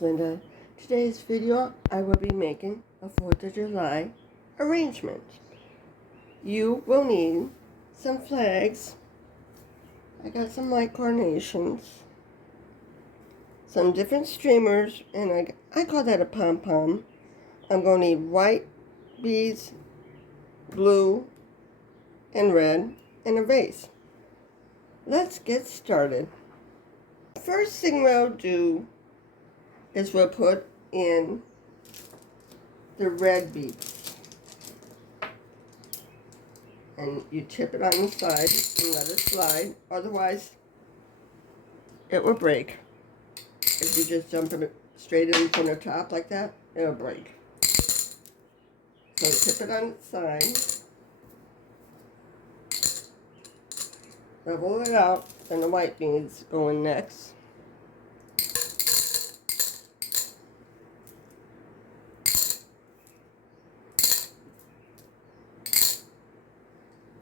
is Linda. Today's video I will be making a 4th of July arrangement. You will need some flags. I got some white carnations, some different streamers, and I call that a pom-pom. I'm going to need white beads, blue, and red, and a vase. Let's get started. First thing we'll do is we'll put in the red beads. And you tip it on the side and let it slide, otherwise it will break. If you just dump it straight in from the top like that, it'll break. So tip it on the side, level it out, and the white beads go in next.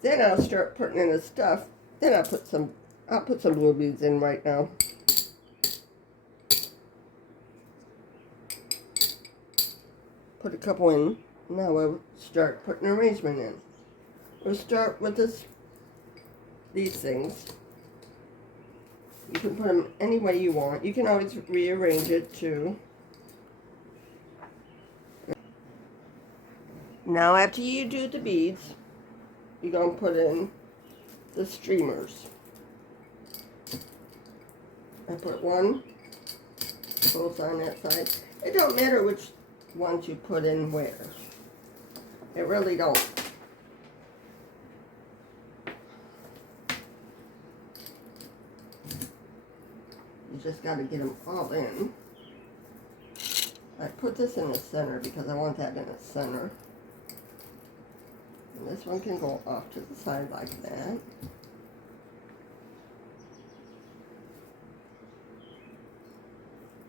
Then I'll start putting in the stuff. Then I'll put some blue beads in right now. Put a couple in. Now we'll start putting an arrangement in. We'll start with these things. You can put them any way you want. You can always rearrange it too. Now after you do the beads, you're going to put in the streamers. I put one both on that side. It don't matter which ones you put in where. It really don't. You just got to get them all in. I put this in the center because I want that in the center. And this one can go off to the side like that.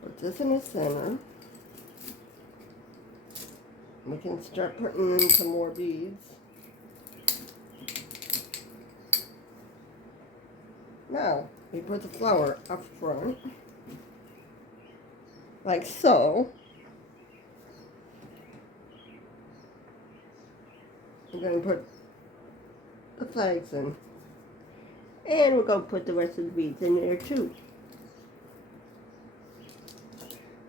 Put this in the center. We can start putting in some more beads. Now, we put the flower up front, like so. We're going to put the flags in. And we're going to put the rest of the beads in there too.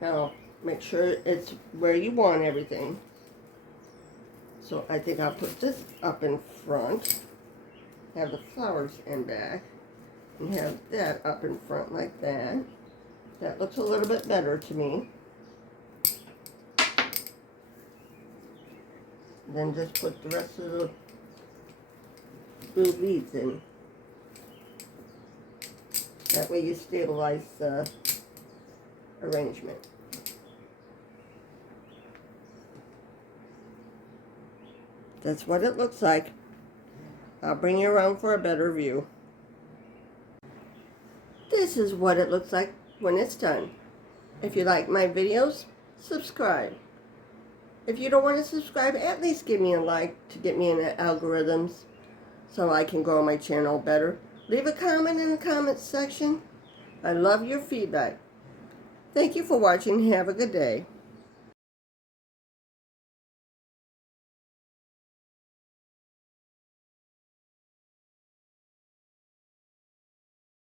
Now, make sure it's where you want everything. So I think I'll put this up in front. Have the flowers in back. And have that up in front like that. That looks a little bit better to me. Then just put the rest of the blue beads in. That way you stabilize the arrangement. That's what it looks like. I'll bring you around for a better view. This is what it looks like when it's done. If you like my videos, subscribe. If you don't want to subscribe, at least give me a like to get me in the algorithms so I can grow my channel better. Leave a comment in the comments section. I love your feedback. Thank you for watching. Have a good day.